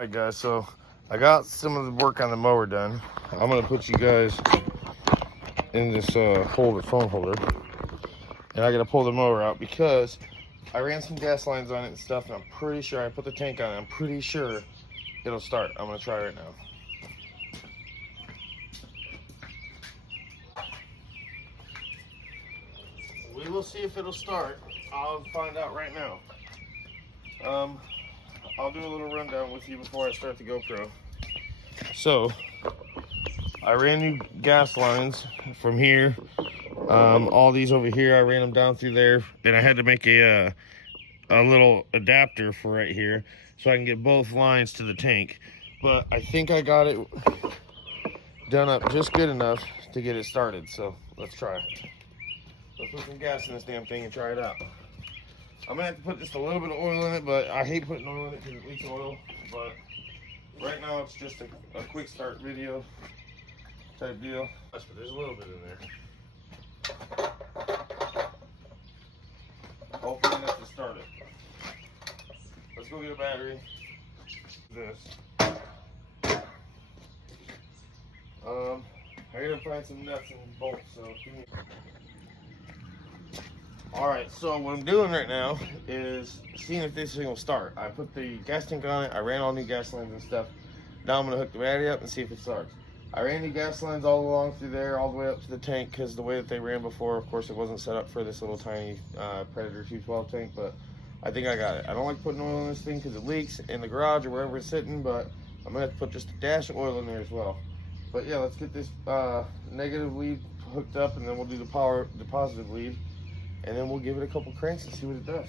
Alright guys, so I got some of the work on the mower done. I'm gonna put you guys in this phone holder, and I gotta pull the mower out because I ran some gas lines on it and stuff, and I'm pretty sure I put the tank on it. I'm pretty sure it'll start. I'm gonna try right now. We will see if it'll start. I'll find out right now. I'll do a little rundown with you before I start the GoPro. So, I ran new gas lines from here. All these over here, I ran them down through there. Then I had to make a little adapter for right here so I can get both lines to the tank. But I think I got it done up just good enough to get it started. So, let's try it. Let's put some gas in this damn thing and try it out. I'm gonna have to put just a little bit of oil in it, but I hate putting oil in it because it leaks oil. But right now it's just a quick start video type deal. But there's a little bit in there. Hopefully enough to start it. Let's go get a battery. This. I gotta find some nuts and bolts, so give me. Alright, so what I'm doing right now is seeing if this thing will start. I put the gas tank on it, I ran all new gas lines and stuff. Now I'm going to hook the battery up and see if it starts. I ran new gas lines all along through there, all the way up to the tank, because the way that they ran before, of course, it wasn't set up for this little tiny Predator 212 tank, but I think I got it. I don't like putting oil in this thing because it leaks in the garage or wherever it's sitting, but I'm going to have to put just a dash of oil in there as well. But yeah, let's get this negative lead hooked up, and then we'll do the positive lead. And then we'll give it a couple cranks and see what it does.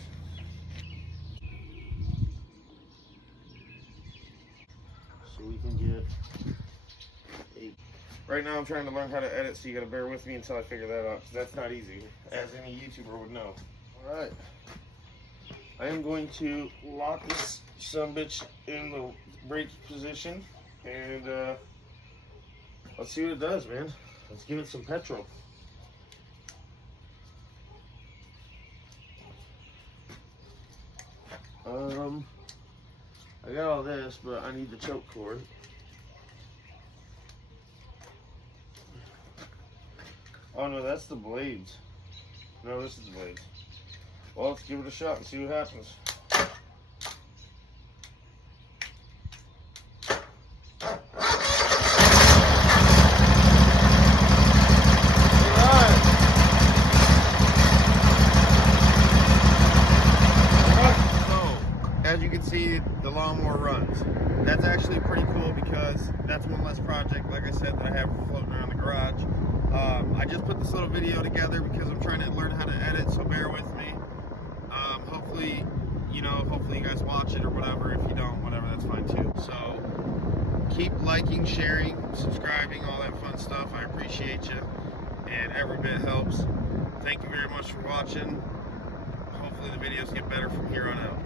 So we can get 8. Right now I'm trying to learn how to edit, so you gotta bear with me until I figure that out, because that's not easy, as any YouTuber would know. Alright. I am going to lock this sumbitch in the brake position, and let's see what it does, man. Let's give it some petrol. I got all this, but I need the choke cord. Oh no, that's the blades. No, this is the blades. Well, let's give it a shot and see what happens. As you can see, the lawnmower runs. That's actually pretty cool because that's one less project, like I said, that I have floating around the garage. I just put this little video together because I'm trying to learn how to edit, so bear with me. Hopefully you guys watch it or whatever. If you don't, whatever, that's fine too. So keep liking, sharing, subscribing, all that fun stuff. I appreciate you, and every bit helps. Thank you very much for watching. Hopefully the videos get better from here on out.